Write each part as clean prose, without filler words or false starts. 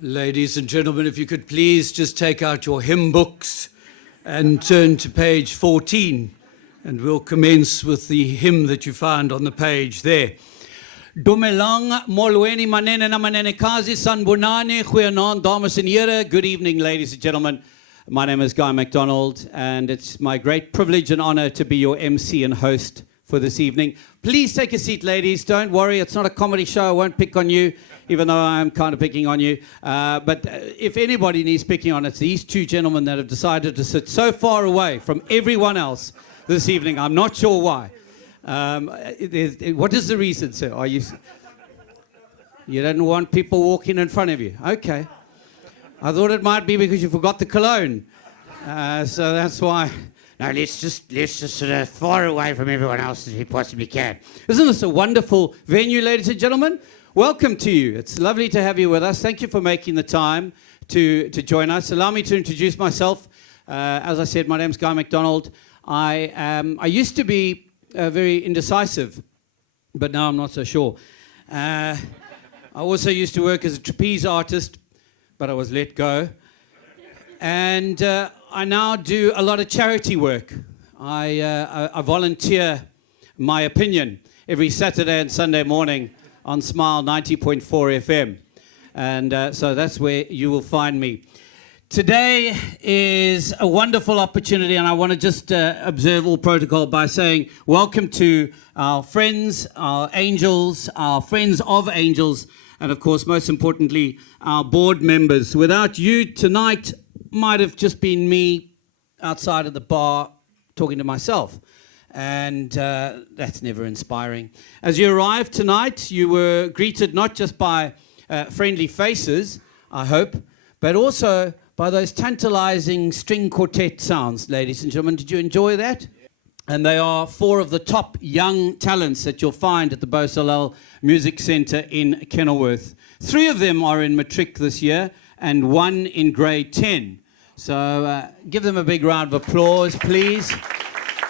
Ladies and gentlemen, if you could please just take out your hymn books and turn to page 14, and we'll commence with the hymn that you found on the page there. Dumelang molweni manene na manene kazi sanbonane goeienaand dames en here. Good evening, ladies and gentlemen. My name is Guy McDonald, and it's my great privilege and honor to be your MC and host for this evening. Please take a seat, ladies. Don't worry, it's not a comedy show. I won't pick on you, even though I'm kind of picking on you. But if anybody needs picking on, it's these two gentlemen that have decided to sit so far away from everyone else this evening. I'm not sure why. What is the reason, sir? You don't want people walking in front of you? Okay. I thought it might be because you forgot the cologne. So that's why. Now let's just sort of far away from everyone else as we possibly can. Isn't this a wonderful venue, ladies and gentlemen? Welcome to you. It's lovely to have you with us. Thank you for making the time to join us. Allow me to introduce myself. As I said, my name's Guy McDonald. I used to be very indecisive, but now I'm not so sure. I also used to work as a trapeze artist, but I was let go. And I now do a lot of charity work. I volunteer my opinion every Saturday and Sunday morning on Smile 90.4 FM. And so that's where you will find me. Today is a wonderful opportunity, and I want to just observe all protocol by saying welcome to our friends, our angels, our friends of angels, and of course, most importantly, our board members. Without you, tonight might have just been me outside of the bar talking to myself. And that's never inspiring. As you arrived tonight, you were greeted not just by friendly faces, I hope, but also by those tantalizing string quartet sounds, ladies and gentlemen. Did you enjoy that? And they are four of the top young talents that you'll find at the Bosalel Music Centre in Kenilworth. Three of them are in matric this year, and one in grade 10. So give them a big round of applause, please.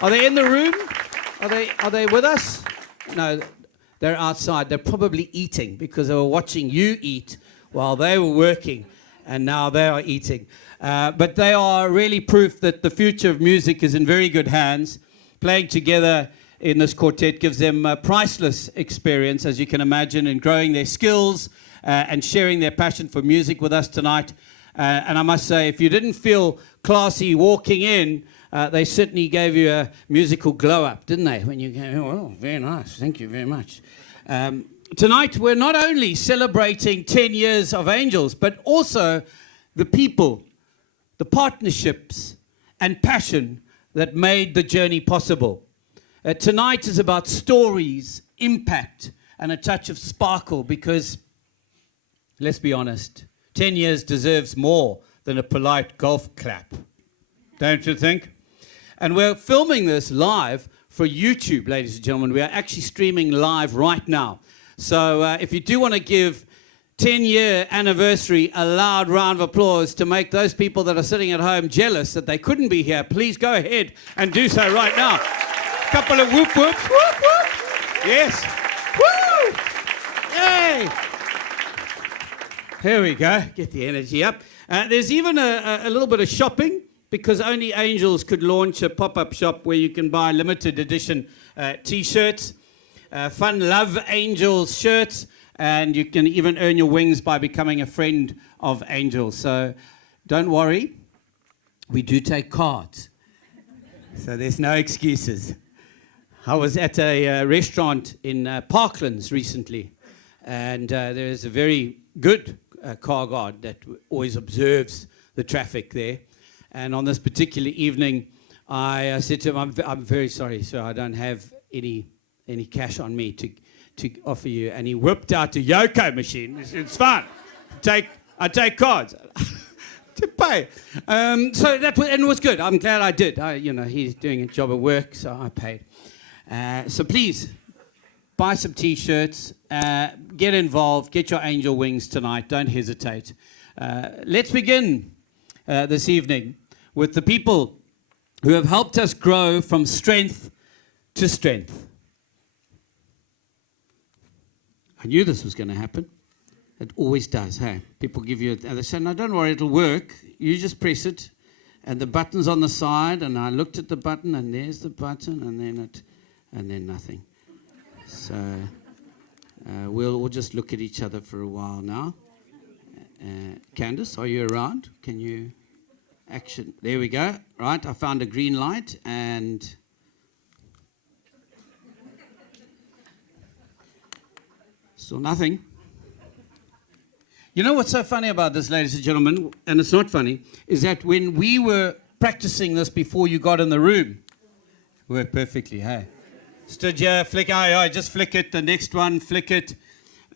Are they in the room? Are they with us? No, they're outside. They're probably eating because they were watching you eat while they were working, and now they are eating. But they are really proof that the future of music is in very good hands. Playing together in this quartet gives them a priceless experience, as you can imagine, in growing their skills and sharing their passion for music with us tonight. And I must say, if you didn't feel classy walking in, they certainly gave you a musical glow-up, didn't they? When you came, oh, very nice, thank you very much. Tonight, we're not only celebrating 10 years of Angels, but also the people, the partnerships, and passion that made the journey possible. Tonight is about stories, impact, and a touch of sparkle, because, let's be honest, 10 years deserves more than a polite golf clap. Don't you think? And we're filming this live for YouTube, ladies and gentlemen. We are actually streaming live right now. So if you do want to give 10-year anniversary a loud round of applause to make those people that are sitting at home jealous that they couldn't be here, please go ahead and do so right now. A couple of whoop whoops. Whoop whoop. Yes. Woo! Yay! Here we go. Get the energy up. There's even a little bit of shopping, because only Angels could launch a pop-up shop where you can buy limited edition T-shirts, Fun Love Angels shirts, and you can even earn your wings by becoming a friend of Angels. So don't worry, we do take cards. So there's no excuses. I was at a restaurant in Parklands recently, and there is a very good car guard that always observes the traffic there. And on this particular evening, I said to him, I'm very sorry, sir, I don't have any cash on me to offer you. And he whipped out a Yoko machine. It's fine. I take cards to pay. So that was, and it was good. I'm glad I did. He's doing a job of work, so I paid. So please, buy some T-shirts, get involved, get your angel wings tonight. Don't hesitate. Let's begin this evening with the people who have helped us grow from strength to strength. I knew this was going to happen. It always does, hey? People give you, and they say, no, don't worry, it'll work. You just press it, and the button's on the side, and I looked at the button, and there's the button, and then nothing. So we'll just look at each other for a while now. Candice, are you around? Can you action? There we go. Right, I found a green light, and still nothing. You know what's so funny about this, ladies and gentlemen, and it's not funny, is that when we were practicing this before you got in the room, it worked perfectly, hey? Stood here, flick, just flick it, the next one, flick it,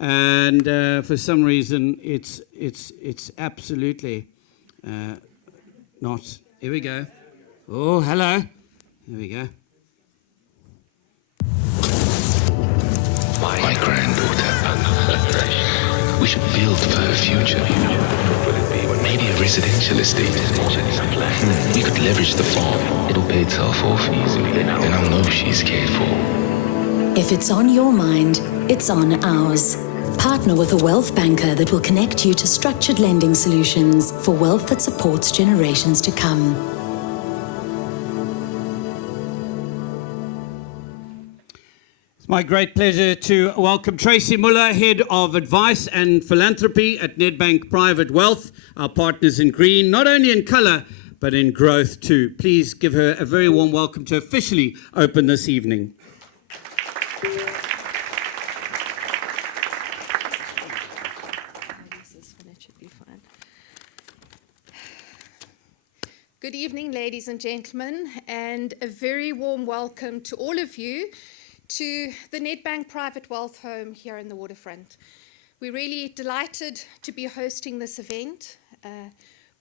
and for some reason it's absolutely not. Here we go. Oh, hello. Here we go. My granddaughter. We should build for her future. Maybe a residential estate. We could leverage the farm. It'll pay itself off easily. Then I'll know she's cared for. If it's on your mind, it's on ours. Partner with a wealth banker that will connect you to structured lending solutions for wealth that supports generations to come. It's my great pleasure to welcome Tracy Muller, Head of Advice and Philanthropy at Nedbank Private Wealth, our partners in green, not only in colour, but in growth too. Please give her a very warm welcome to officially open this evening. Good evening, ladies and gentlemen, and a very warm welcome to all of you to the Nedbank Private Wealth home here in the Waterfront. We're really delighted to be hosting this event.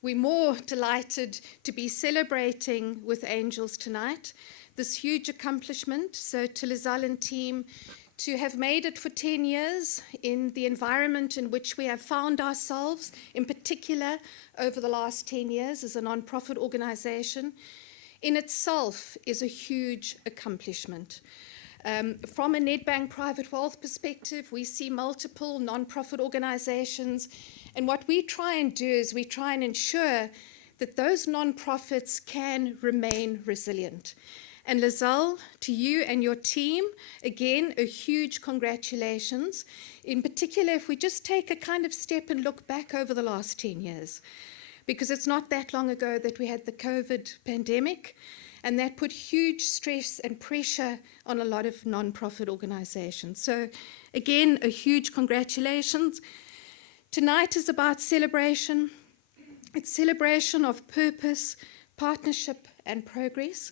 We're more delighted to be celebrating with angels tonight, this huge accomplishment. So to Lizelle and team, to have made it for 10 years in the environment in which we have found ourselves, in particular over the last 10 years as a non-profit organization, in itself is a huge accomplishment. From a Nedbank Private Wealth perspective, we see multiple non-profit organizations, and what we try and do is we try and ensure that those non-profits can remain resilient. And Lizelle, to you and your team, again, a huge congratulations. In particular, if we just take a kind of step and look back over the last 10 years, because it's not that long ago that we had the COVID pandemic, and that put huge stress and pressure on a lot of non-profit organizations. So again, a huge congratulations. Tonight is about celebration. It's celebration of purpose, partnership, and progress.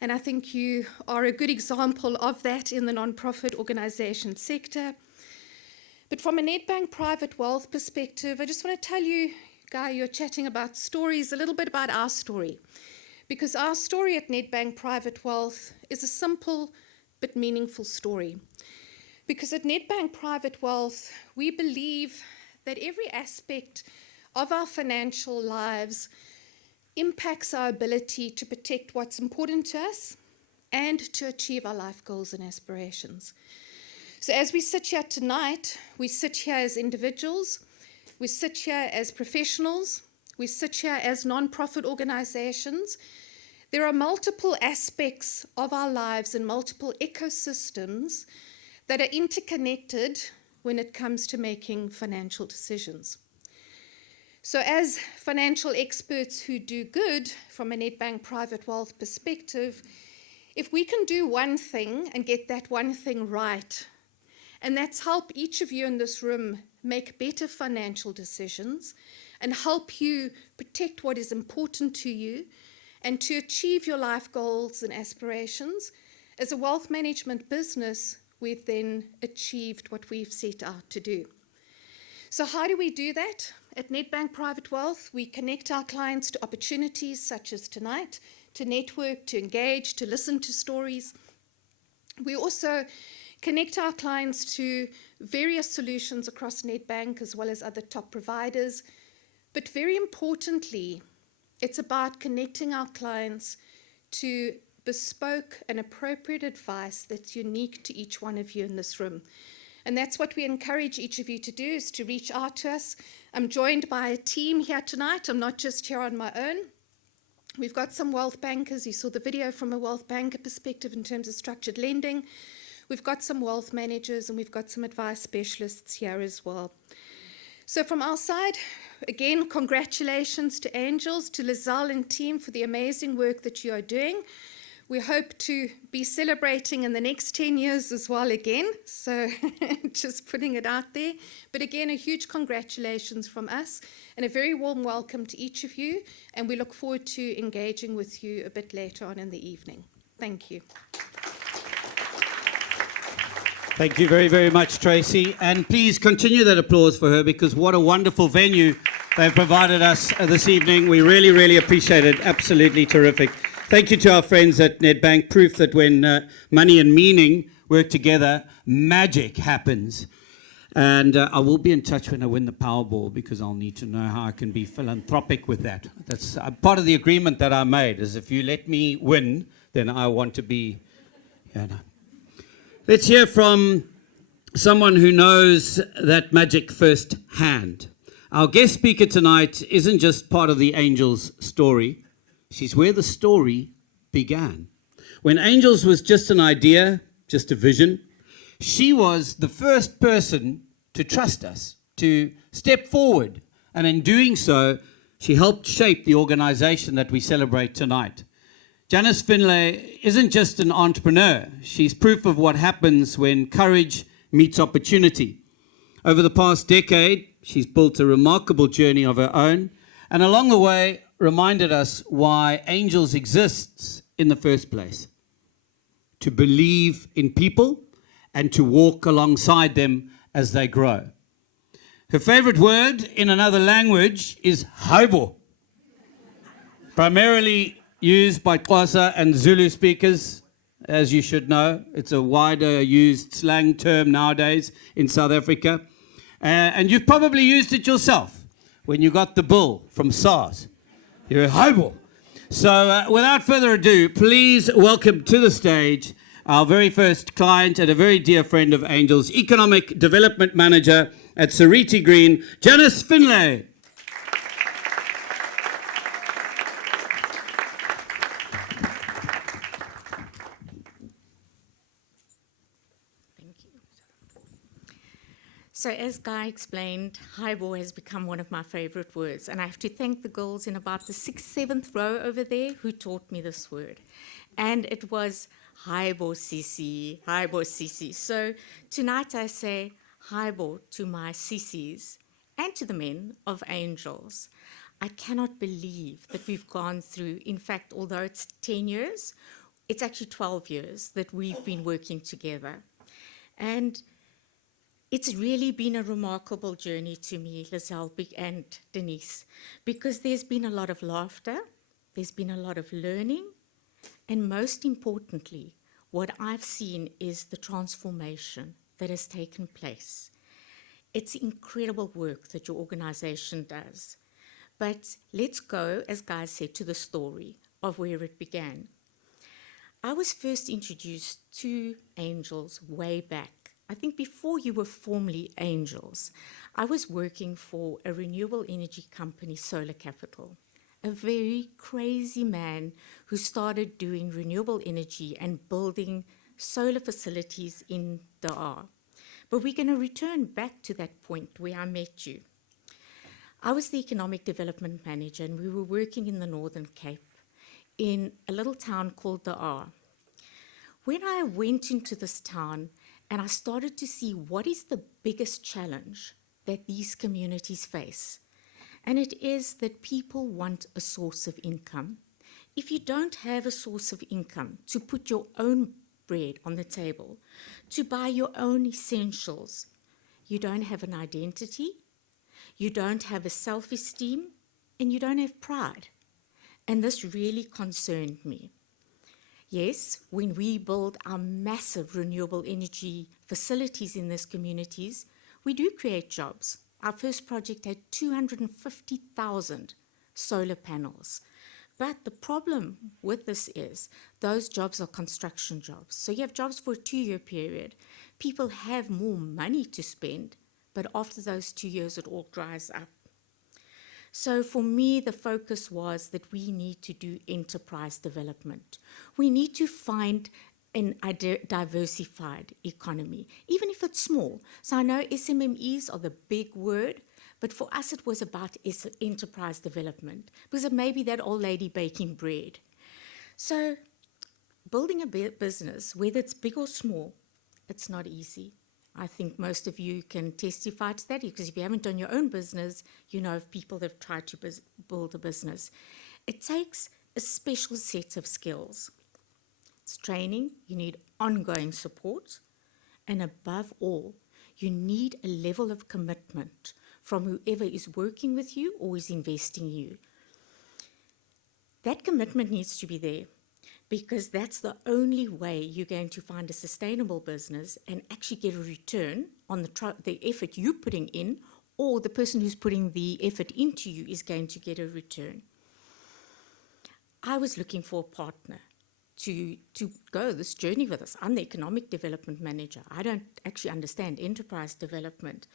And I think you are a good example of that in the non-profit organization sector. But from a Nedbank Private Wealth perspective, I just want to tell you, Guy, you're chatting about stories, a little bit about our story. Because our story at Nedbank Private Wealth is a simple but meaningful story. Because at Nedbank Private Wealth, we believe that every aspect of our financial lives impacts our ability to protect what's important to us and to achieve our life goals and aspirations. So as we sit here tonight, we sit here as individuals, we sit here as professionals, we sit here as non-profit organizations. There are multiple aspects of our lives and multiple ecosystems that are interconnected when it comes to making financial decisions. So as financial experts who do good from a Nedbank Private Wealth perspective, if we can do one thing and get that one thing right, and that's help each of you in this room make better financial decisions and help you protect what is important to you and to achieve your life goals and aspirations, as a wealth management business, we've then achieved what we've set out to do. So how do we do that? At Nedbank Private Wealth, we connect our clients to opportunities such as tonight, to network, to engage, to listen to stories. We also connect our clients to various solutions across Nedbank as well as other top providers. But very importantly, it's about connecting our clients to bespoke and appropriate advice that's unique to each one of you in this room. And that's what we encourage each of you to do, is to reach out to us. I'm joined by a team here tonight. I'm not just here on my own. We've got some wealth bankers. You saw the video from a wealth banker perspective in terms of structured lending. We've got some wealth managers, and we've got some advice specialists here as well. So from our side, again, congratulations to Angels, to Lizelle and team for the amazing work that you are doing. We hope to be celebrating in the next 10 years as well again, so just putting it out there. But again, a huge congratulations from us and a very warm welcome to each of you, and we look forward to engaging with you a bit later on in the evening. Thank you. Thank you very, very much, Tracy. And please continue that applause for her, because what a wonderful venue they've provided us this evening. We really, really appreciate it. Absolutely terrific. Thank you to our friends at Nedbank. Proof that when money and meaning work together, magic happens. And I will be in touch when I win the Powerball, because I'll need to know how I can be philanthropic with that. That's part of the agreement that I made, is if you let me win, then I want to be... Let's hear from someone who knows that magic firsthand. Our guest speaker tonight isn't just part of the Angels story. She's where the story began. When Angels was just an idea, just a vision, she was the first person to trust us, to step forward. And in doing so, she helped shape the organization that we celebrate tonight. Janice Finlay isn't just an entrepreneur. She's proof of what happens when courage meets opportunity. Over the past decade, she's built a remarkable journey of her own, and along the way, reminded us why Angels exists in the first place. To believe in people and to walk alongside them as they grow. Her favorite word in another language is haibo, primarily used by Xhosa and Zulu speakers, as you should know. It's a wider used slang term nowadays in South Africa. And you've probably used it yourself when you got the bill from SARS. You're a haibo. So without further ado, please welcome to the stage our very first client and a very dear friend of Angels, Economic Development Manager at Seriti Green, Janice Finlay. So as Guy explained, highball has become one of my favorite words, and I have to thank the girls in about the 6th, 7th row over there who taught me this word. And it was highball Sisi, highball Sisi. So tonight I say highball to my Sisis and to the men of Angels. I cannot believe that we've gone through, in fact, although it's 10 years, it's actually 12 years that we've been working together. And it's really been a remarkable journey to me, Lizelle and Denise, because there's been a lot of laughter, there's been a lot of learning, and most importantly, what I've seen is the transformation that has taken place. It's incredible work that your organization does. But let's go, as Guy said, to the story of where it began. I was first introduced to Angels way back. I think before you were formally Angels, I was working for a renewable energy company, Solar Capital, a very crazy man who started doing renewable energy and building solar facilities in the R. But we're going to return back to that point where I met you. I was the Economic Development Manager, and we were working in the Northern Cape in a little town called the R. When I went into this town, and I started to see what is the biggest challenge that these communities face. And it is that people want a source of income. If you don't have a source of income to put your own bread on the table, to buy your own essentials, you don't have an identity, you don't have a self-esteem, and you don't have pride. And this really concerned me. Yes, when we build our massive renewable energy facilities in these communities, we do create jobs. Our first project had 250,000 solar panels. But the problem with this is those jobs are construction jobs. So you have jobs for a 2-year period. People have more money to spend, but after those 2 years, it all dries up. So for me, the focus was that we need to do enterprise development. We need to find a diversified economy, even if it's small. So I know SMMEs are the big word, but for us it was about enterprise development, because it may be that old lady baking bread. So building a business, whether it's big or small, it's not easy. I think most of you can testify to that, because if you haven't done your own business, you know of people that have tried to build a business. It takes a special set of skills. It's training, you need ongoing support, and above all, you need a level of commitment from whoever is working with you or is investing in you. That commitment needs to be there, because that's the only way you're going to find a sustainable business and actually get a return on the effort you're putting in, or the person who's putting the effort into you is going to get a return. I was looking for a partner to go this journey with us. I'm the economic development manager. I don't actually understand enterprise development.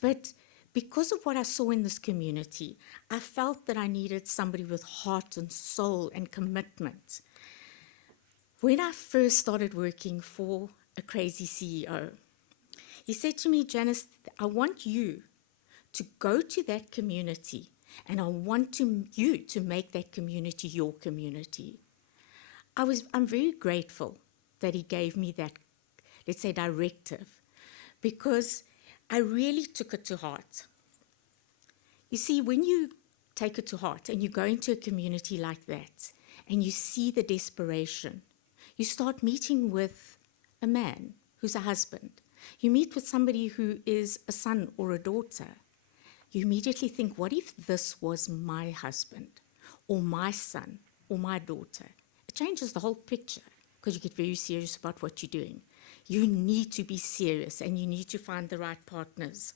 But because of what I saw in this community, I felt that I needed somebody with heart and soul and commitment. When I first started working for a crazy CEO, he said to me, Janice, I want you to go to that community, and I want you to make that community your community. I'm very grateful that he gave me that, let's say, directive, because I really took it to heart. You see, when you take it to heart and you go into a community like that and you see the desperation, you start meeting with a man who's a husband. You meet with somebody who is a son or a daughter. You immediately think, what if this was my husband or my son or my daughter? It changes the whole picture, because you get very serious about what you're doing. You need to be serious, and you need to find the right partners.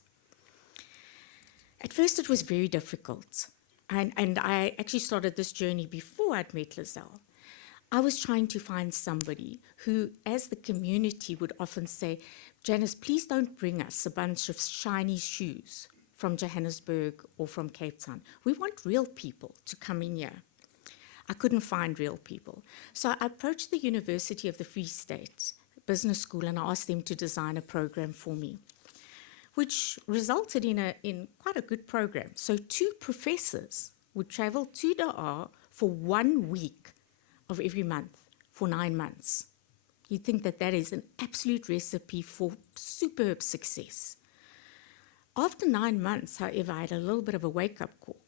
At first, it was very difficult. And I actually started this journey before I'd met Lizelle. I was trying to find somebody who, as the community would often say, Janice, please don't bring us a bunch of shiny shoes from Johannesburg or from Cape Town. We want real people to come in here. I couldn't find real people. So I approached the University of the Free State Business School and I asked them to design a program for me, which resulted in quite a good program. So 2 professors would travel to Dakar for 1 week of every month for 9 months. You'd think that that is an absolute recipe for superb success. After 9 months, however, I had a little bit of a wake-up call,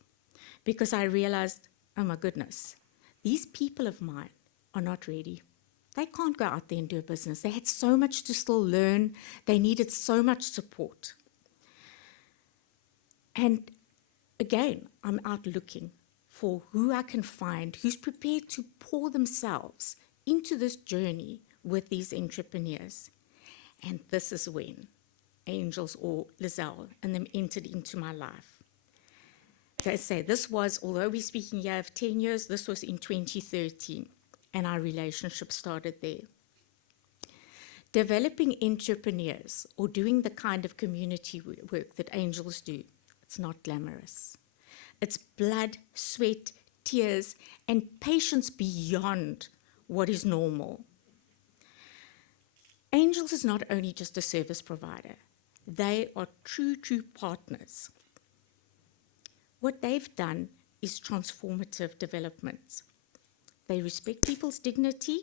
because I realized, oh my goodness, these people of mine are not ready. They can't go out there and do a business. They had so much to still learn. They needed so much support. And again, I'm out looking for who I can find who's prepared to pour themselves into this journey with these entrepreneurs. And this is when Angels or Lizelle and them entered into my life. As I say, this was, although we're speaking here of 10 years, this was in 2013, and our relationship started there. Developing entrepreneurs or doing the kind of community work that Angels do, it's not glamorous. It's blood, sweat, tears, and patience beyond what is normal. Angels is not only just a service provider. They are true partners. What they've done is transformative development. They respect people's dignity,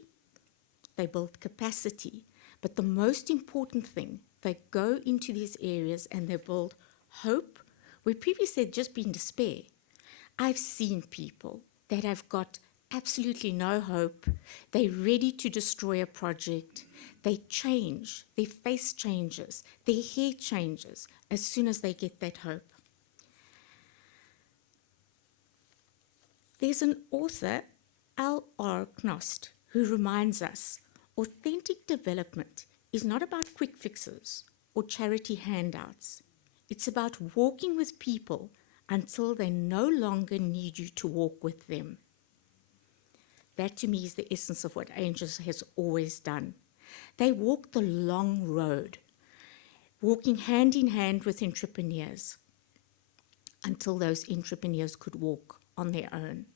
they build capacity, but the most important thing, they go into these areas and they build hope, where previously they'd just been despair. I've seen people that have got absolutely no hope, they're ready to destroy a project, they change, their face changes, their hair changes as soon as they get that hope. There's an author, L.R. Knost, who reminds us authentic development is not about quick fixes or charity handouts. It's about walking with people until they no longer need you to walk with them. That to me is the essence of what Angels has always done. They walked the long road, walking hand in hand with entrepreneurs until those entrepreneurs could walk on their own.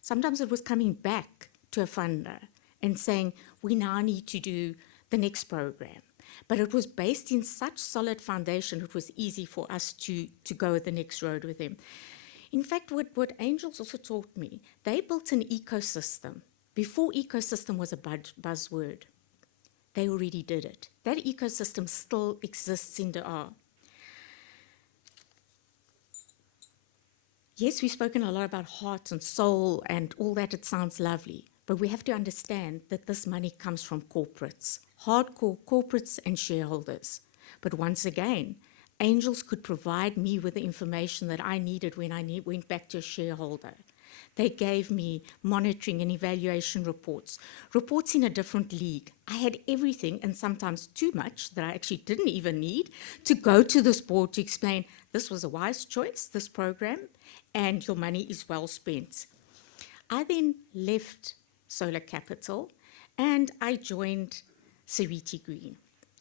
Sometimes it was coming back to a funder and saying, we now need to do the next program. But it was based in such solid foundation, it was easy for us to go the next road with them. In fact, what Angels also taught me, they built an ecosystem. Before ecosystem was a buzzword, they already did it. That ecosystem still exists in the R. Yes, we've spoken a lot about heart and soul and all that. It sounds lovely. But we have to understand that this money comes from corporates, hardcore corporates and shareholders. But once again, Angels could provide me with the information that I needed when I went back to a shareholder. They gave me monitoring and evaluation reports in a different league. I had everything, and sometimes too much, that I actually didn't even need, to go to this board to explain, this was a wise choice, this program, and your money is well spent. I then left Solar Capital, and I joined Seriti Green,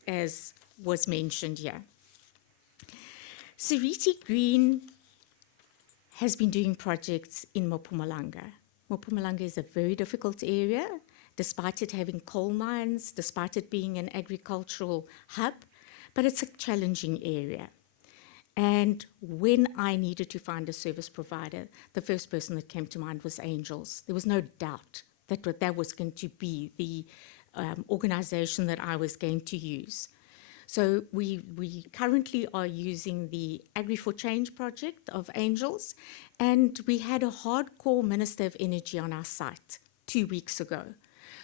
as was mentioned here. Seriti Green has been doing projects in Mpumalanga. Mpumalanga is a very difficult area, despite it having coal mines, despite it being an agricultural hub, but it's a challenging area. And when I needed to find a service provider, the first person that came to mind was Angels. There was no doubt that was going to be the organization that I was going to use. So we currently are using the Agri for Change project of Angels, and we had a hardcore Minister of Energy on our site 2 weeks ago.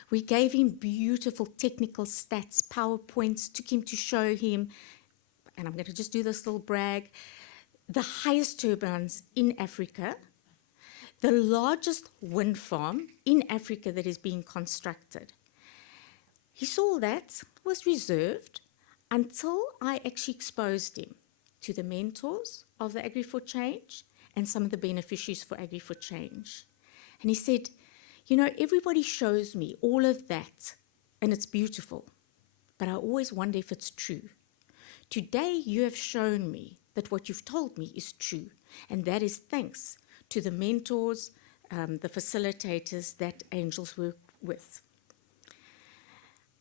We gave him beautiful technical stats, PowerPoints, took him to show him, and I'm going to just do this little brag, the highest turbines in Africa, the largest wind farm in Africa that is being constructed. He saw that, was reserved, until I actually exposed him to the mentors of the Agri for Change and some of the beneficiaries for Agri for Change. And he said, you know, everybody shows me all of that, and it's beautiful, but I always wonder if it's true. Today, you have shown me that what you've told me is true, and that is thanks to the mentors, the facilitators that Angels work with.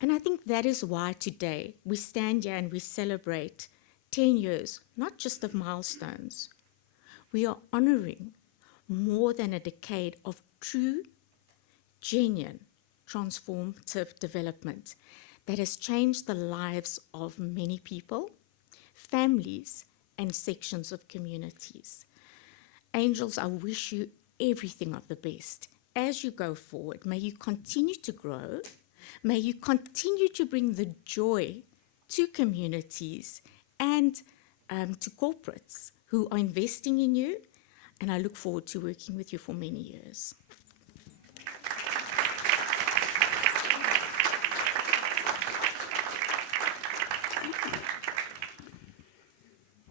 And I think that is why today we stand here and we celebrate 10 years, not just of milestones. We are honoring more than a decade of true, genuine, transformative development that has changed the lives of many people, families, and sections of communities. Angels, I wish you everything of the best. As you go forward, may you continue to grow. May you continue to bring the joy to communities and to corporates who are investing in you, and I look forward to working with you for many years.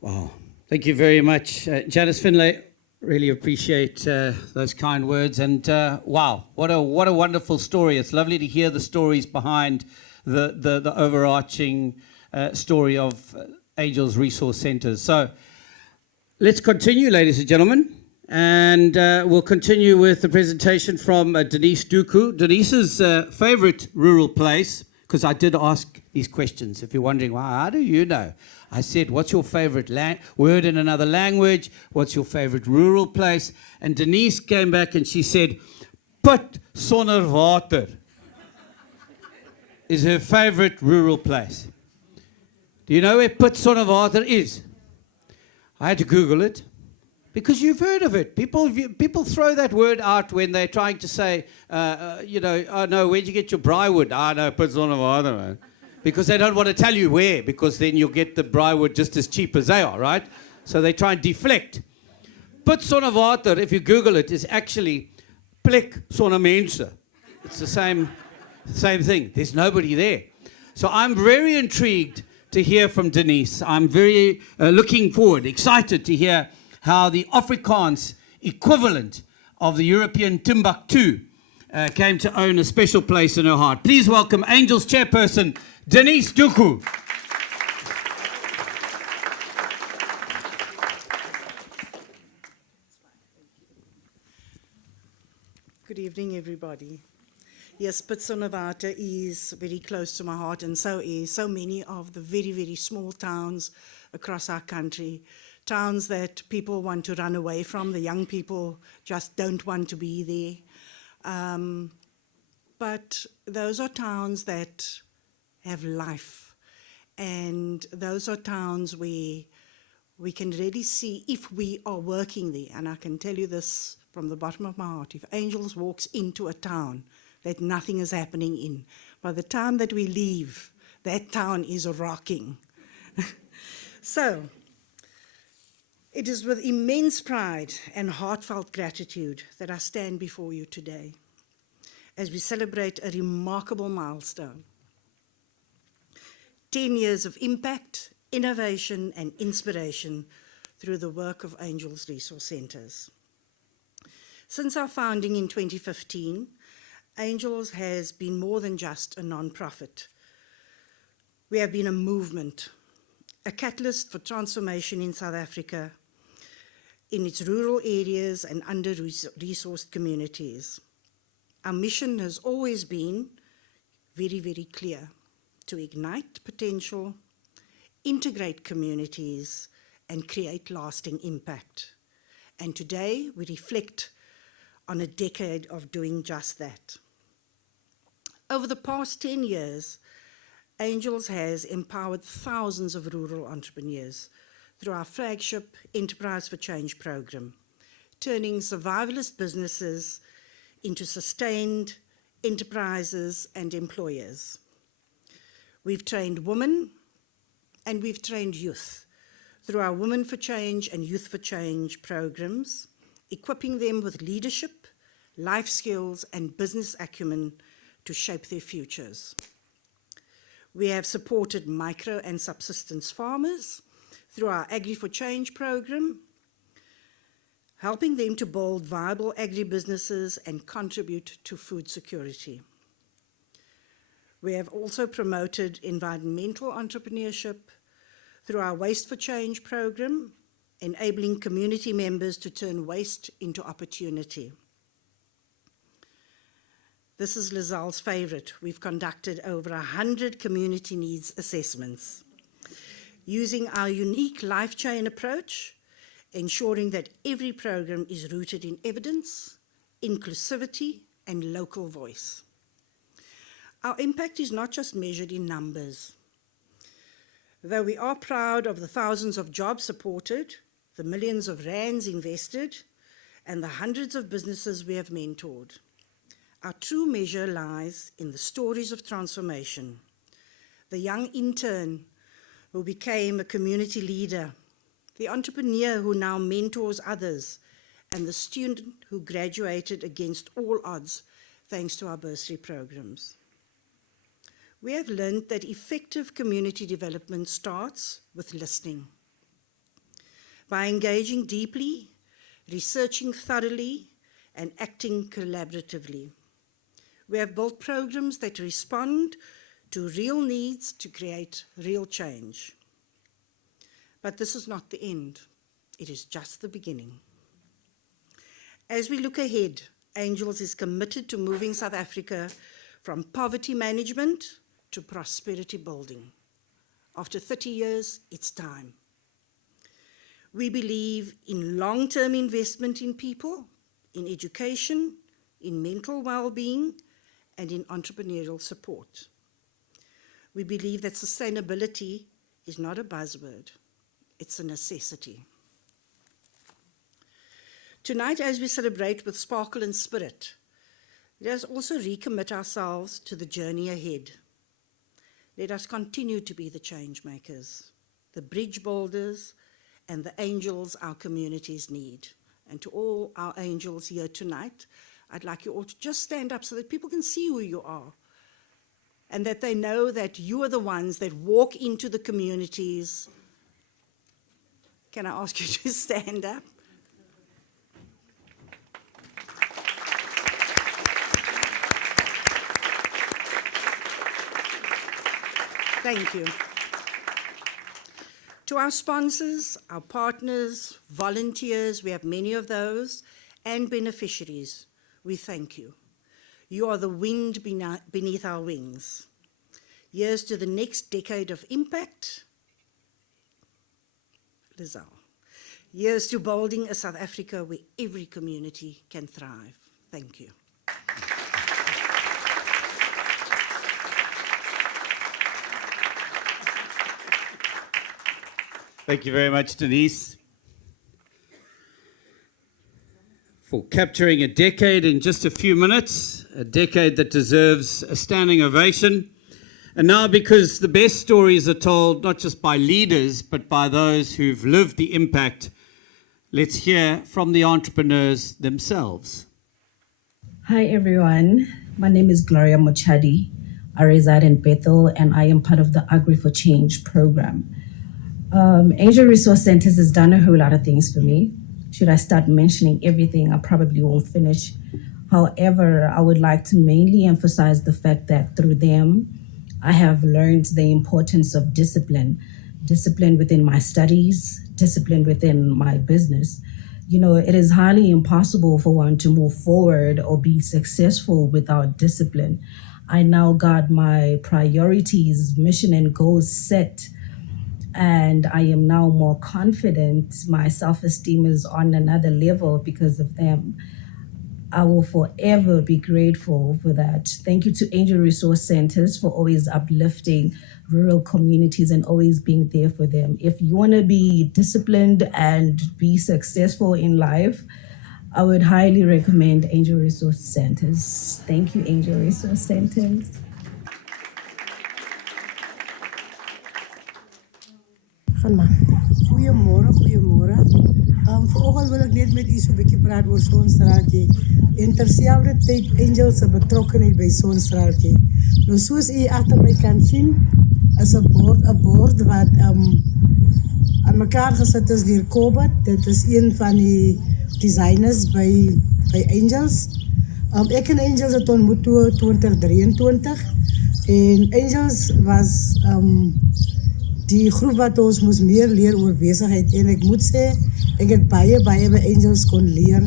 Wow. Thank you very much, Janice Finlay. Really appreciate those kind words. And wow, what a wonderful story. It's lovely to hear the stories behind the overarching story of Angels Resource Centres. So let's continue, ladies and gentlemen. And we'll continue with the presentation from Denise Dookoo. Denise's favorite rural place, because I did ask these questions. If you're wondering, well, how do you know? I said, what's your favorite word in another language? What's your favorite rural place? And Denise came back and she said, Put sonder water is her favorite rural place. Do you know where Put sonder water is? I had to Google it because you've heard of it. People throw that word out when they're trying to say, oh no, where'd you get your braaiwood? No, Put sonder water, man. Because they don't want to tell you where, because then you'll get the braaiwood just as cheap as they are, right? So they try and deflect. Put sonder water, if you Google it, is actually plek sonder mense. It's the same thing. There's nobody there. So I'm very intrigued to hear from Denise. I'm very looking forward, excited to hear how the Afrikaans equivalent of the European Timbuktu came to own a special place in her heart. Please welcome Angels chairperson Denise Dookoo. Good evening, everybody. Yes, Pitsonavata is very close to my heart, and so is so many of the very, very small towns across our country. Towns that people want to run away from. The young people just don't want to be there. But those are towns that have life. And those are towns where we can really see if we are working there. And I can tell you this from the bottom of my heart. If Angels walks into a town that nothing is happening in, by the time that we leave, that town is rocking. So, it is with immense pride and heartfelt gratitude that I stand before you today as we celebrate a remarkable milestone. 10 years of impact, innovation and inspiration through the work of Angels Resource Centres. Since our founding in 2015, Angels has been more than just a non-profit. We have been a movement, a catalyst for transformation in South Africa, in its rural areas and under-resourced communities. Our mission has always been very, very clear: to ignite potential, integrate communities, and create lasting impact. And today we reflect on a decade of doing just that. Over the past 10 years, Angels has empowered thousands of rural entrepreneurs through our flagship Enterprise for Change program, turning survivalist businesses into sustained enterprises and employers. We've trained women and we've trained youth through our Women for Change and Youth for Change programs, equipping them with leadership, life skills, and business acumen to shape their futures. We have supported micro and subsistence farmers through our Agri for Change program, helping them to build viable agribusinesses and contribute to food security. We have also promoted environmental entrepreneurship through our Waste for Change program, enabling community members to turn waste into opportunity. This is Lizelle's favorite. We've conducted over 100 community needs assessments, using our unique life chain approach, ensuring that every program is rooted in evidence, inclusivity, and local voice. Our impact is not just measured in numbers. Though we are proud of the thousands of jobs supported, the millions of rands invested, and the hundreds of businesses we have mentored, our true measure lies in the stories of transformation. The young intern who became a community leader, the entrepreneur who now mentors others, and the student who graduated against all odds thanks to our bursary programs. We have learned that effective community development starts with listening. By engaging deeply, researching thoroughly, and acting collaboratively. We have built programs that respond to real needs to create real change. But this is not the end. It is just the beginning. As we look ahead, Angels is committed to moving South Africa from poverty management to prosperity building. After 30 years, it's time. We believe in long-term investment in people, in education, in mental well-being, and in entrepreneurial support. We believe that sustainability is not a buzzword, it's a necessity. Tonight, as we celebrate with sparkle and spirit, let us also recommit ourselves to the journey ahead. Let us continue to be the change makers, the bridge builders, and the angels our communities need. And to all our angels here tonight, I'd like you all to just stand up so that people can see who you are and that they know that you are the ones that walk into the communities. Can I ask you to stand up? Thank you. To our sponsors, our partners, volunteers, we have many of those, and beneficiaries, we thank you. You are the wind beneath our wings. Here's to the next decade of impact. Lizelle. Here's to building a South Africa where every community can thrive. Thank you. Thank you very much, Denise, for capturing a decade in just a few minutes, a decade that deserves a standing ovation. And now, because the best stories are told not just by leaders, but by those who've lived the impact, let's hear from the entrepreneurs themselves. Hi, everyone. My name is Gloria Mochadi. I reside in Bethel, and I am part of the Agri for Change program. Angel Resource Centers has done a whole lot of things for me. Should I start mentioning everything, I probably won't finish. However, I would like to mainly emphasize the fact that through them, I have learned the importance of discipline within my studies, discipline within my business. You know, it is highly impossible for one to move forward or be successful without discipline. I now got my priorities, mission, and goals set, and I am now more confident. My self-esteem is on another level because of them. I will forever be grateful for that. Thank you to Angel Resource Centers for always uplifting rural communities and always being there for them. If you want to be disciplined and be successful in life, I would highly recommend Angel Resource Centers. Thank you, Angel Resource Centers. Goeiemôre. Vanoggend wil ek net met u so 'n bietjie praat oor Sonstraatjie en terselfdertyd Angel se betrokkenheid by Sonstraatjie. Nou soos u agter my kan sien, is 'n bord wat aan mekaar gesit is deur Kobet. Dit is een van die designers by Angels. Ek en Angels het ontmoet toe 2023 en Angels was die groep wat ons moes meer leer oor besigheid en ek moet sê ek het baie by Angels kon leer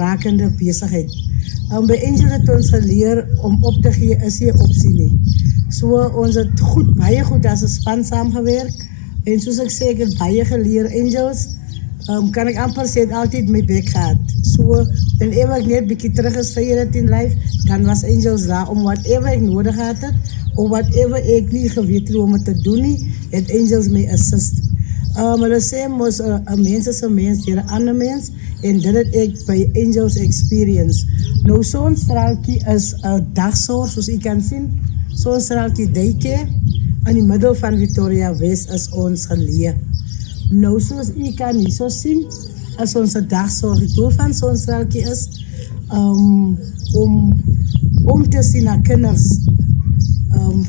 rakende besigheid. By Angels het ons geleer om op te gee is nie 'n opsie nie. So ons het baie goed as 'n span saamgewerk en soos ek sê ek het baie geleer Angels. Kan ek amper sê het altyd my bek gehad. So whenever ek net bietjie terug gestuur het in life, dan was Angels daar om whatever ek nodig gehad het of whatever ek nie geweet het om het te doen nie, het Angels my assist. Hulle sê mos 'n mens is 'n mens deur 'n ander mens en dit het ek by Angels experience. Nou Sonstraatjie is 'n dagsorg soos u kan sien. Sonstraatjie daycare in die middel van Victoria West is ons geleë. Nou soos u kan hierso sien, as ons 'n dagsorg die doel van Sonstraatjie is om te sien na kinders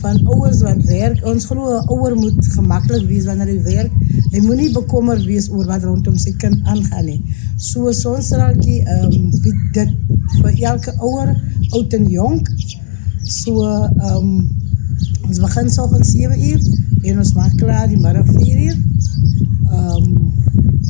van ouers wat werk. Ons glo 'n ouer moet gemaklik wees wanneer hy werk. Hy moenie bekommerd wees oor wat rondom sy kind aangaan nie. So Sonstraatjie bied dit vir elke ouer, oud en jonk. So ons begin soggens 7 uur en ons maak klaar die middag 4 uur.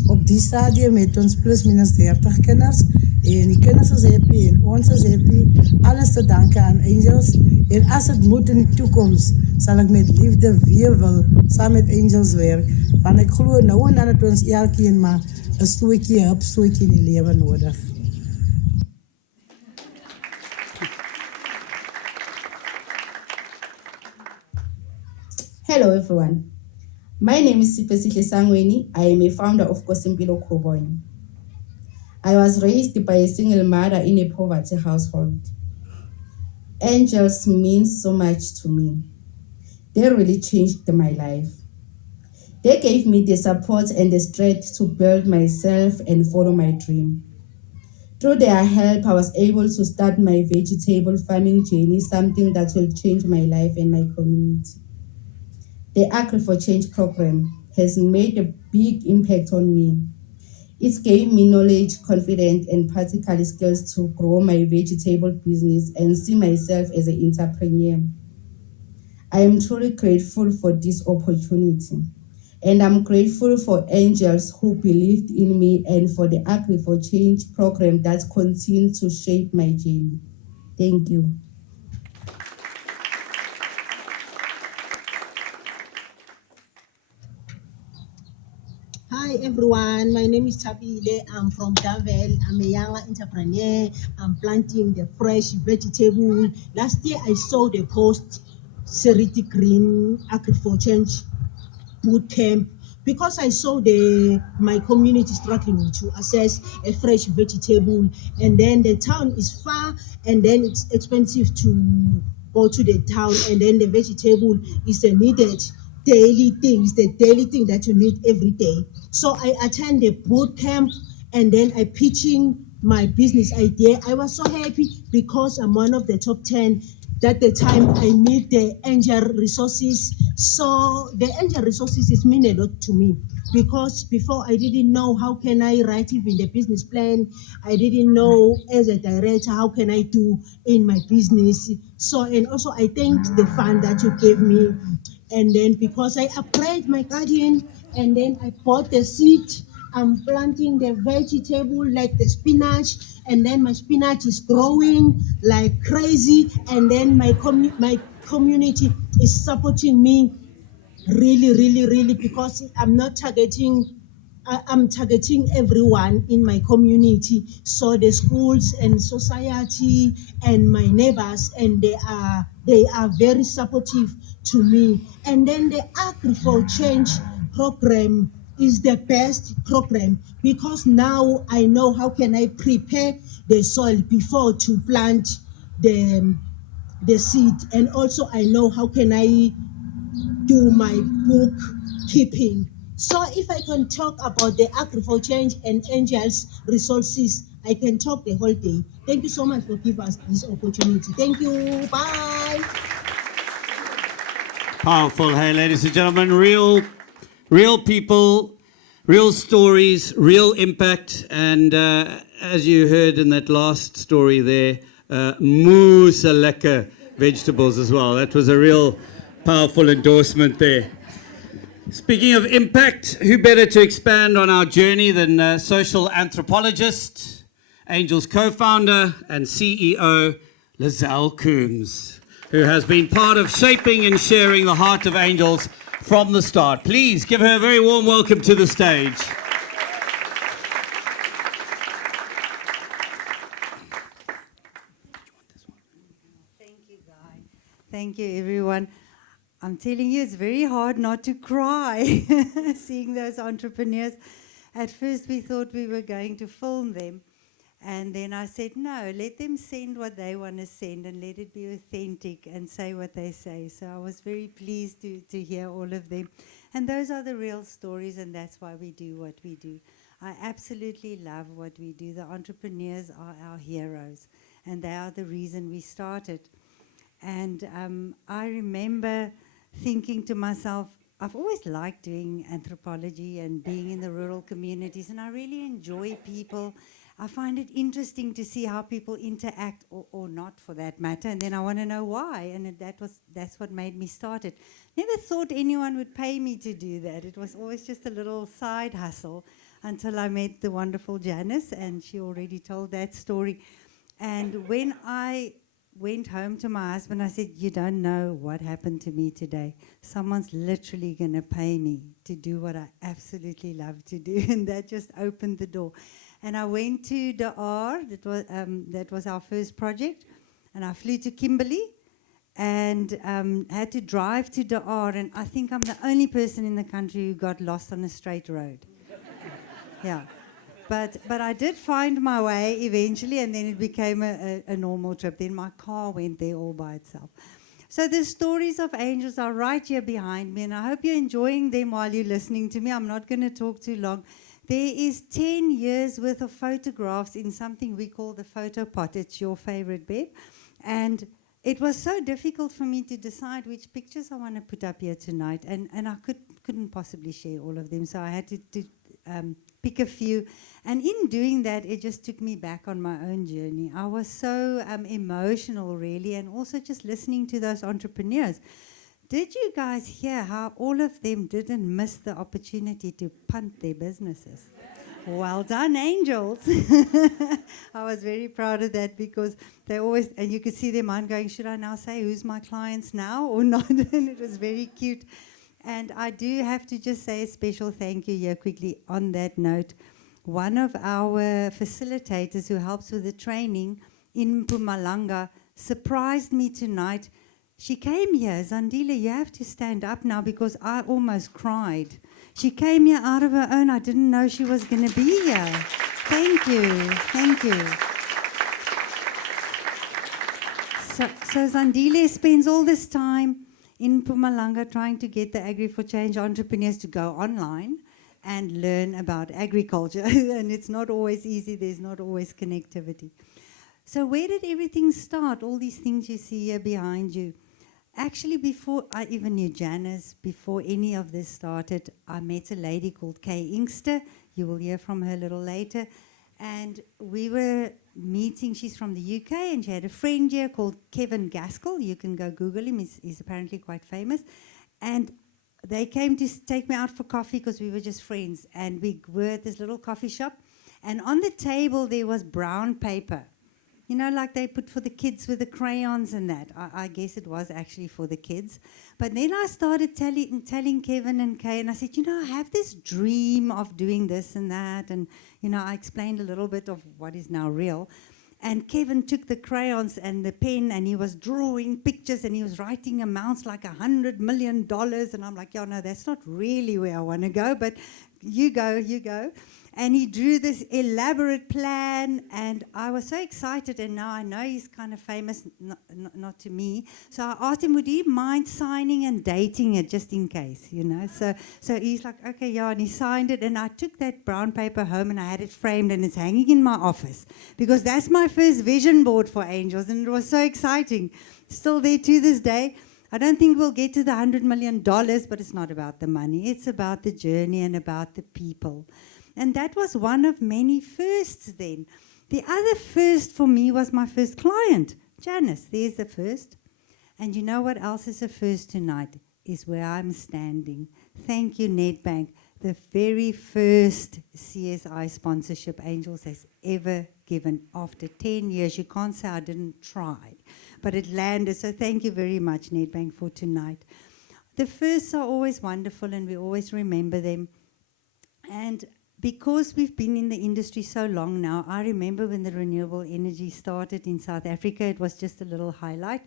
Op die stadium het ons plus minus 30 kinders en die kinders is happy en ons is happy. Alles te danke aan Angels en as het moet in die toekoms sal ek met liefde weer wil saam met Angels werk, want ek glo nou en dan het ons elkeen maar 'n stootjie in die lewe nodig. Hello everyone. My name is Sipesihle Sangweni. I am a founder of Kosimpilo Koboin. I was raised by a single mother in a poverty household. Angels mean so much to me. They really changed my life. They gave me the support and the strength to build myself and follow my dream. Through their help, I was able to start my vegetable farming journey, something that will change my life and my community. The Agri for Change program has made a big impact on me. It gave me knowledge, confidence, and practical skills to grow my vegetable business and see myself as an entrepreneur. I am truly grateful for this opportunity. And I'm grateful for angels who believed in me and for the Agri for Change program that continues to shape my journey. Thank you. Hi everyone, my name is Tabile. I'm from Davel. I'm a young entrepreneur. I'm planting the fresh vegetable. Last year I saw the post Seriti Green Agri for Change boot camp because I saw my community struggling to access a fresh vegetable, and then the town is far, and then it's expensive to go to the town, and then the vegetable is a needed daily thing. It's the daily thing that you need every day. So I attend the boot camp, and then I pitching my business idea. I was so happy because I'm one of the top 10. At the time I need the angel resources. So the angel resources is mean a lot to me because before I didn't know how can I write even the business plan. I didn't know as a director how can I do in my business. So, and also I thanked the fund that you gave me. And then because I upgraded my garden, and then I bought the seed, I'm planting the vegetable like the spinach, and then my spinach is growing like crazy, and then my community is supporting me really because I'm targeting everyone in my community. So the schools and society and my neighbors, and they are very supportive to me. And then the Agri for Change program is the best program because now I know how can I prepare the soil before to plant the seed, and also I know how can I do my bookkeeping. So if I can talk about the Agri for Change and Angels resources, I can talk the whole day. Thank you so much for giving us this opportunity. Thank you. Bye. Powerful. Hey, ladies and gentlemen, real people, real stories, real impact. And as you heard in that last story there, moose are lekker vegetables as well. That was a real powerful endorsement there. Speaking of impact, who better to expand on our journey than social anthropologist, Angel's co-founder and CEO, Lizelle Coombs, who has been part of shaping and sharing the heart of Angels from the start. Please give her a very warm welcome to the stage. Thank you, Guy. Thank you, everyone. I'm telling you, it's very hard not to cry seeing those entrepreneurs. At first, we thought we were going to film them. And then I said, no, let them send what they want to send and let it be authentic and say what they say. So I was very pleased to hear all of them. And those are the real stories, and that's why we do what we do. I absolutely love what we do. The entrepreneurs are our heroes, and they are the reason we started. And I remember thinking to myself, I've always liked doing anthropology and being in the rural communities, and I really enjoy people. I find it interesting to see how people interact or not, for that matter, and then I want to know why, and that's what made me start it. Never thought anyone would pay me to do that. It was always just a little side hustle until I met the wonderful Janice, and she already told that story. And when I went home to my husband, I said, you don't know what happened to me today. Someone's literally going to pay me to do what I absolutely love to do. And that just opened the door. And I went to Daar, that was our first project. And I flew to Kimberley and had to drive to Daar. And I think I'm the only person in the country who got lost on a straight road. Yeah. But I did find my way eventually, and then it became a normal trip. Then my car went there all by itself. So the stories of angels are right here behind me, and I hope you're enjoying them while you're listening to me. I'm not going to talk too long. There is 10 years worth of photographs in something we call the photo pot. It's your favorite, Beb. And it was so difficult for me to decide which pictures I want to put up here tonight, and I couldn't possibly share all of them, so I had to pick a few. And in doing that, it just took me back on my own journey. I was so emotional, really, and also just listening to those entrepreneurs. Did you guys hear how all of them didn't miss the opportunity to punt their businesses? Well done, angels. I was very proud of that because they always, and you could see their mind going, should I now say who's my clients now or not? And it was very cute. And I do have to just say a special thank you here quickly on that note. One of our facilitators who helps with the training in Mpumalanga surprised me tonight. She came here, Zandile, you have to stand up now because I almost cried. She came here out of her own. I didn't know she was going to be here. Thank you. Thank you. So Zandile spends all this time in Mpumalanga trying to get the Agri for Change entrepreneurs to go online and learn about agriculture. And it's not always easy. There's not always connectivity. So where did everything start? All these things you see here behind you. Actually, before I even knew Janice, before any of this started, I met a lady called Kay Inkster. You will hear from her a little later. And we were meeting. She's from the UK, and she had a friend here called Kevin Gaskell. You can go Google him. He's apparently quite famous. And they came to take me out for coffee because we were just friends. And we were at this little coffee shop. And on the table, there was brown paper. You know, like they put for the kids with the crayons and that. I guess it was actually for the kids. But then I started telling Kevin and Kay, and I said, you know, I have this dream of doing this and that. And, you know, I explained a little bit of what is now real. And Kevin took the crayons and the pen, and he was drawing pictures, and he was writing amounts like $100 million. And I'm like, yeah, no, that's not really where I want to go, but you go. And he drew this elaborate plan, and I was so excited, and now I know he's kind of famous, not to me. So I asked him, would he mind signing and dating it just in case, you know? So he's like, okay, yeah, and he signed it, and I took that brown paper home, and I had it framed, and it's hanging in my office, because that's my first vision board for Angels, and it was so exciting. Still there to this day. I don't think we'll get to the $100 million, but it's not about the money. It's about the journey and about the people. And that was one of many firsts then. The other first for me was my first client, Janice. There's the first. And you know what else is a first tonight? Is where I'm standing. Thank you, Nedbank. The very first CSI sponsorship Angels has ever given after 10 years. You can't say I didn't try, but it landed. So thank you very much, Nedbank, for tonight. The firsts are always wonderful, and we always remember them. And because we've been in the industry so long now, I remember when the renewable energy started in South Africa, it was just a little highlight.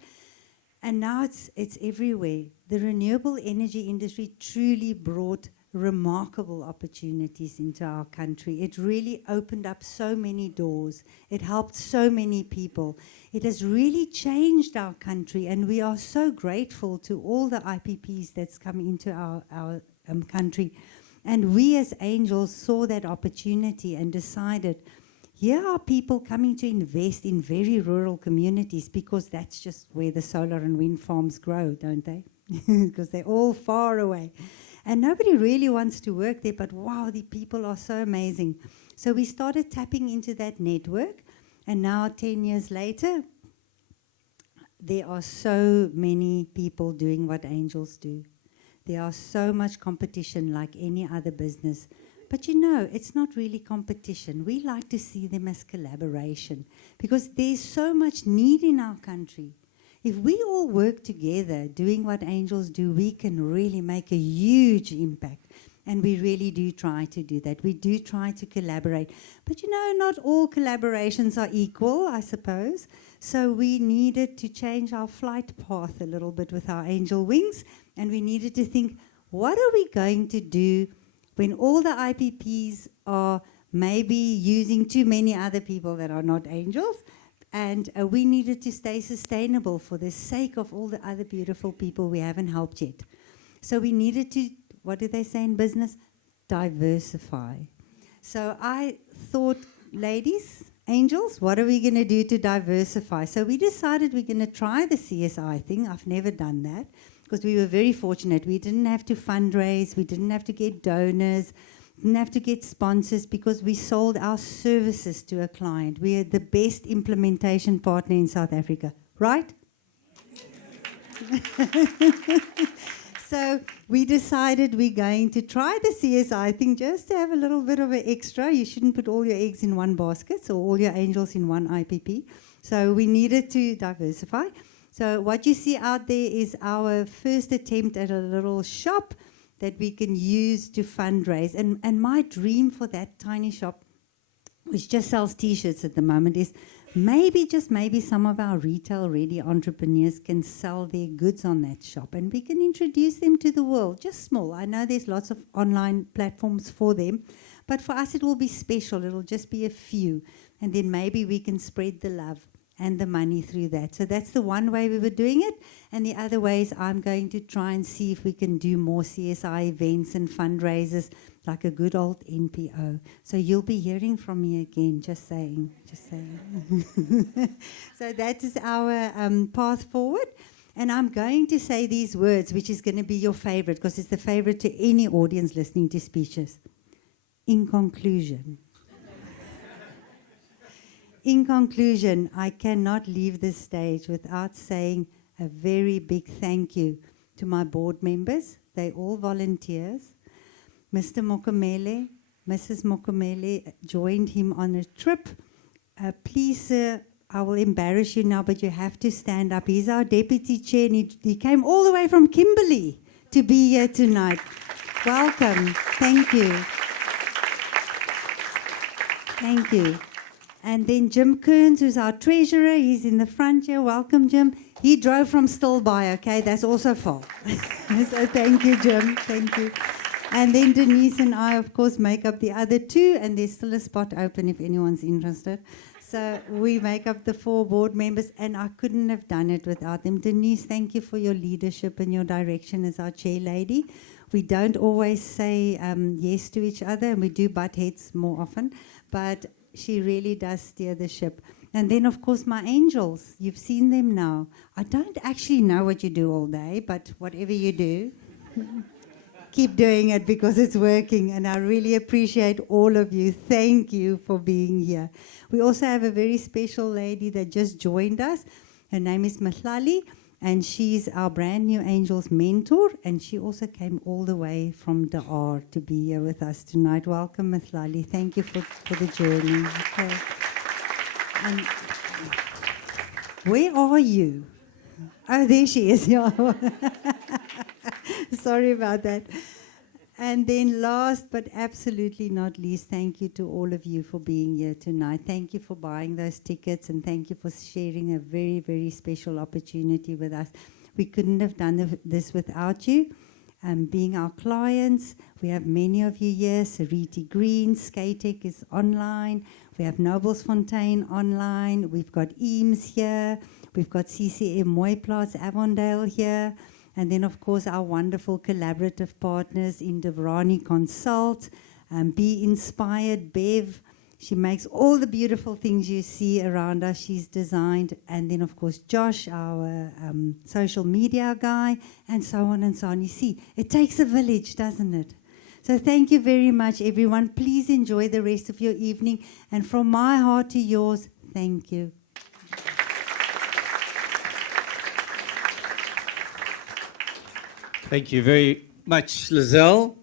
And now it's everywhere. The renewable energy industry truly brought remarkable opportunities into our country. It really opened up so many doors. It helped so many people. It has really changed our country, and we are so grateful to all the IPPs that's come into our country. And we as Angels saw that opportunity and decided, here are people coming to invest in very rural communities, because that's just where the solar and wind farms grow, don't they? Because they're all far away. And nobody really wants to work there, but wow, the people are so amazing. So we started tapping into that network, and now 10 years later, there are so many people doing what Angels do. There are so much competition like any other business. But you know, it's not really competition. We like to see them as collaboration, because there's so much need in our country. If we all work together doing what Angels do, we can really make a huge impact. And we really do try to do that. We do try to collaborate. But you know, not all collaborations are equal, I suppose. So we needed to change our flight path a little bit with our angel wings. And we needed to think, what are we going to do when all the IPPs are maybe using too many other people that are not angels? And we needed to stay sustainable for the sake of all the other beautiful people we haven't helped yet. So we needed to, what do they say in business? Diversify. So I thought, ladies, angels, what are we going to do to diversify? So we decided we're going to try the CSI thing. I've never done that, because we were very fortunate. We didn't have to fundraise. We didn't have to get donors. Didn't have to get sponsors, because we sold our services to a client. We are the best implementation partner in South Africa, right? So we decided we're going to try the CSI thing just to have a little bit of an extra. You shouldn't put all your eggs in one basket, so all your angels in one IPP. So we needed to diversify. So what you see out there is our first attempt at a little shop that we can use to fundraise. And my dream for that tiny shop, which just sells T-shirts at the moment, is maybe, just maybe, some of our retail-ready entrepreneurs can sell their goods on that shop and we can introduce them to the world, just small. I know there's lots of online platforms for them, but for us it will be special. It'll just be a few. And then maybe we can spread the love and the money through that. So that's the one way we were doing it. And the other way is I'm going to try and see if we can do more CSI events and fundraisers like a good old NPO. So you'll be hearing from me again, just saying. So that is our path forward. And I'm going to say these words, which is going to be your favorite, because it's the favorite to any audience listening to speeches. In conclusion, I cannot leave this stage without saying a very big thank you to my board members. They're all volunteers. Mr. Mokomele, Mrs. Mokomele joined him on a trip. Please, sir, I will embarrass you now, but you have to stand up. He's our deputy chair, and he came all the way from Kimberley to be here tonight. Welcome. Thank you. Thank you. And then Jim Kearns, who's our treasurer, he's in the front here. Welcome, Jim. He drove from Stilbaai, okay? That's also far. So thank you, Jim. Thank you. And then Denise and I, of course, make up the other two, and there's still a spot open if anyone's interested. So we make up the 4 board members, and I couldn't have done it without them. Denise, thank you for your leadership and your direction as our chair lady. We don't always say yes to each other, and we do butt heads more often, but she really does steer the ship. And then, of course, my angels. You've seen them now. I don't actually know what you do all day, but whatever you do, keep doing it because it's working. And I really appreciate all of you. Thank you for being here. We also have a very special lady that just joined us. Her name is Mahlali, and she's our brand new angels mentor. And she also came all the way from Daar to be here with us tonight. Welcome, Mahlali. Thank you for the journey. Okay. And where are you? Oh, there she is. Yeah. Sorry about that. And then last but absolutely not least, thank you to all of you for being here tonight. Thank you for buying those tickets, and thank you for sharing a very, very special opportunity with us. We couldn't have done this without you. Being our clients, we have many of you here. Seriti Green, Skatek is online. We have Noblesfontein online. We've got Eames here. We've got CCM Mooiplaats, Avondale here. And then, of course, our wonderful collaborative partners in Devrani Consult, Be Inspired, Bev. She makes all the beautiful things you see around us. She's designed. And then, of course, Josh, our social media guy, and so on and so on. You see, it takes a village, doesn't it? So thank you very much, everyone. Please enjoy the rest of your evening. And from my heart to yours, thank you. Thank you very much, Lizelle.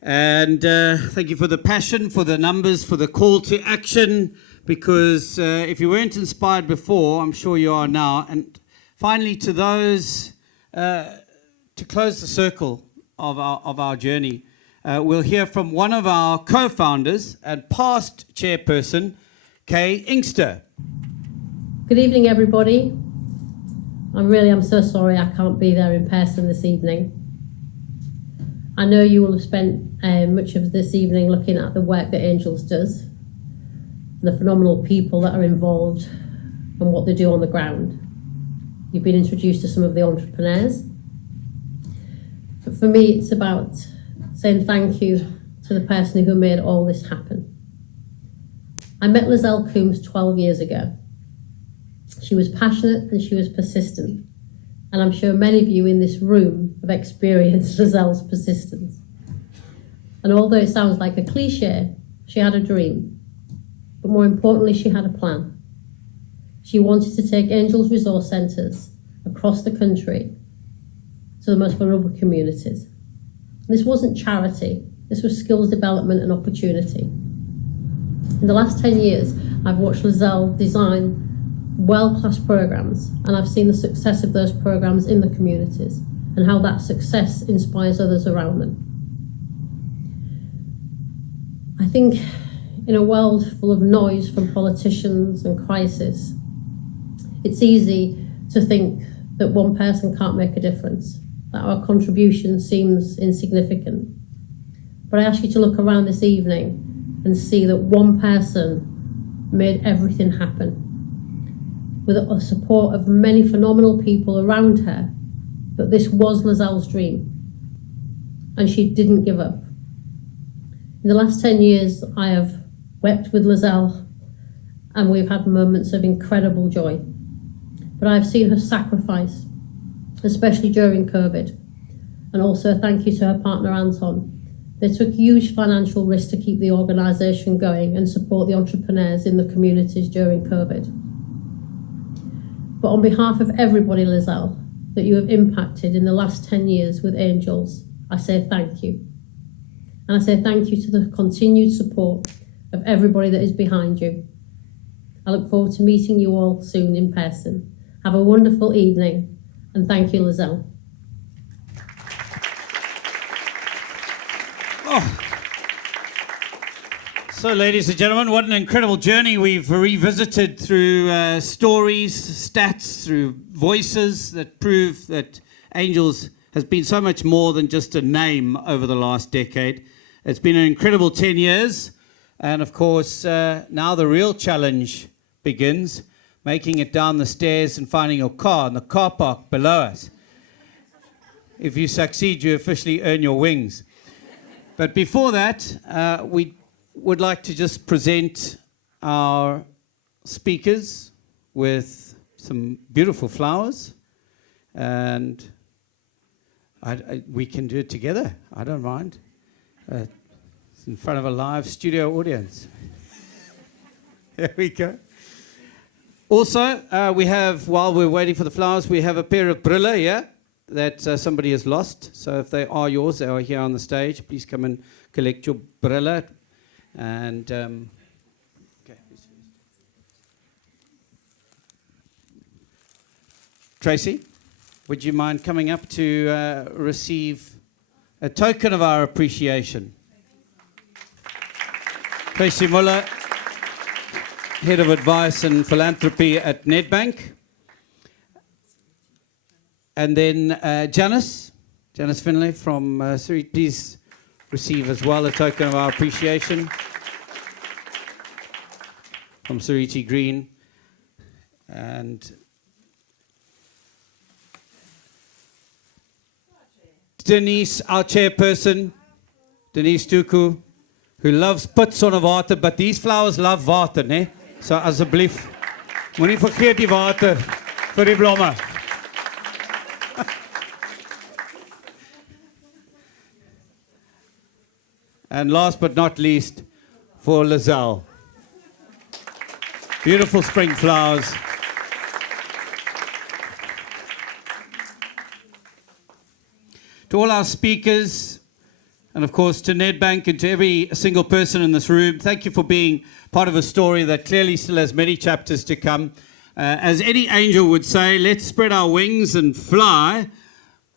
And thank you for the passion, for the numbers, for the call to action, because if you weren't inspired before, I'm sure you are now. And finally, to those, to close the circle of our journey, we'll hear from one of our co-founders and past chairperson, Kay Inkster. Good evening, everybody. I'm so sorry I can't be there in person this evening. I know you will have spent much of this evening looking at the work that Angels does, the phenomenal people that are involved and what they do on the ground. You've been introduced to some of the entrepreneurs. But for me, it's about saying thank you to the person who made all this happen. I met Lizelle Coombs 12 years ago. She was passionate and she was persistent. And I'm sure many of you in this room have experienced Lizelle's persistence. And although it sounds like a cliche, she had a dream. But more importantly, she had a plan. She wanted to take Angels Resource Centres across the country to the most vulnerable communities. This wasn't charity, this was skills development and opportunity. In the last 10 years, I've watched Lizelle design world-class programs, and I've seen the success of those programs in the communities and how that success inspires others around them. I think in a world full of noise from politicians and crisis, it's easy to think that one person can't make a difference, that our contribution seems insignificant. But I ask you to look around this evening and see that one person made everything happen, with the support of many phenomenal people around her. But this was Lizelle's dream, and she didn't give up. In the last 10 years, I have wept with Lizelle, and we've had moments of incredible joy. But I've seen her sacrifice, especially during COVID. And also thank you to her partner, Anton. They took huge financial risks to keep the organisation going and support the entrepreneurs in the communities during COVID. But on behalf of everybody, Lizelle, that you have impacted in the last 10 years with Angels, I say thank you. And I say thank you to the continued support of everybody that is behind you. I look forward to meeting you all soon in person. Have a wonderful evening, and thank you, Lizelle. Oh. So, ladies and gentlemen, what an incredible journey we've revisited through stories, stats, through voices that prove that Angels has been so much more than just a name over the last decade. It's been an incredible 10 years. And of course, now the real challenge begins, making it down the stairs and finding your car in the car park below us. If you succeed, you officially earn your wings. But before that, we would like to just present our speakers with some beautiful flowers. And we can do it together. I don't mind. It's in front of a live studio audience. There we go. Also, we have, while we're waiting for the flowers, we have a pair of brille here that somebody has lost. So if they are yours, they are here on the stage. Please come and collect your brille. And okay. Tracy, would you mind coming up to receive a token of our appreciation? Tracy Muller, Head of Advice and Philanthropy at Nedbank. And then Janice Finlay from Seriti, please receive as well a token of our appreciation from Seriti Green. And Denise, our chairperson, Denise Dookoo, who loves pits on water, but these flowers love water, ne? So asseblief, moenie vergeet die water vir die blomme. And last but not least, for Lizelle. Beautiful spring flowers. To all our speakers, and of course to Nedbank and to every single person in this room, thank you for being part of a story that clearly still has many chapters to come. As any angel would say, let's spread our wings and fly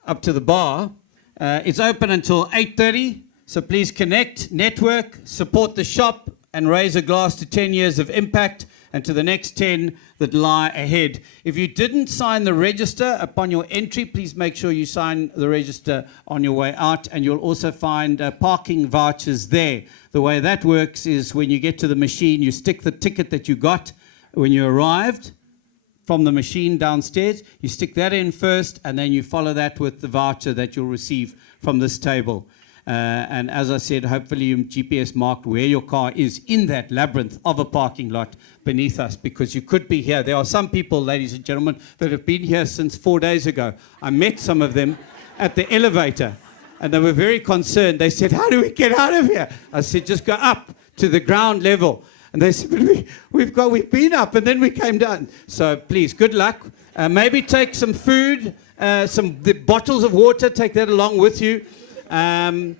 up to the bar. It's open until 8:30, so please connect, network, support the shop, and raise a glass to 10 years of impact and to the next 10 that lie ahead. If you didn't sign the register upon your entry, please make sure you sign the register on your way out, and you'll also find parking vouchers there. The way that works is when you get to the machine, you stick the ticket that you got when you arrived from the machine downstairs, you stick that in first, and then you follow that with the voucher that you'll receive from this table. And as I said, hopefully you GPS marked where your car is in that labyrinth of a parking lot beneath us, because you could be here. There are some people, ladies and gentlemen, that have been here since 4 days ago. I met some of them at the elevator, and they were very concerned. They said, how do we get out of here? I said, just go up to the ground level. And they said, but we've been up, and then we came down. So please, good luck. Maybe take some food the bottles of water, take that along with you. And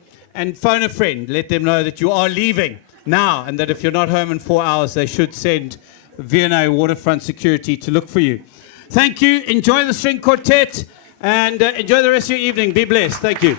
phone a friend. Let them know that you are leaving now and that if you're not home in 4 hours, they should send V&A Waterfront Security to look for you. Thank you. Enjoy the string quartet and enjoy the rest of your evening. Be blessed. Thank you.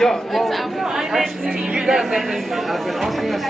Yeah, well, actually, you guys have been asking us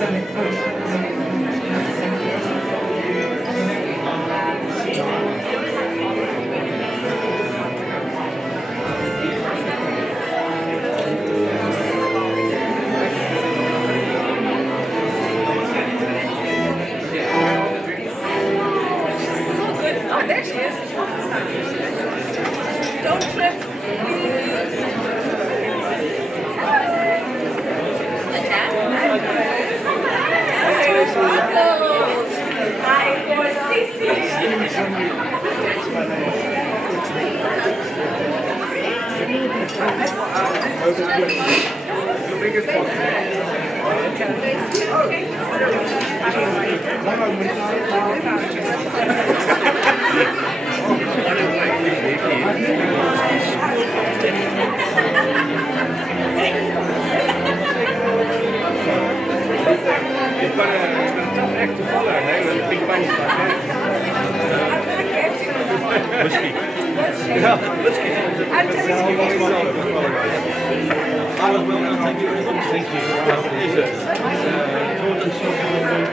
Oh, there she is. Don't trip. You've got a tough act to follow, hey, with a big bunch like that. Whiskey. Yeah, whiskey. I was well done, thank you very much. Thank you.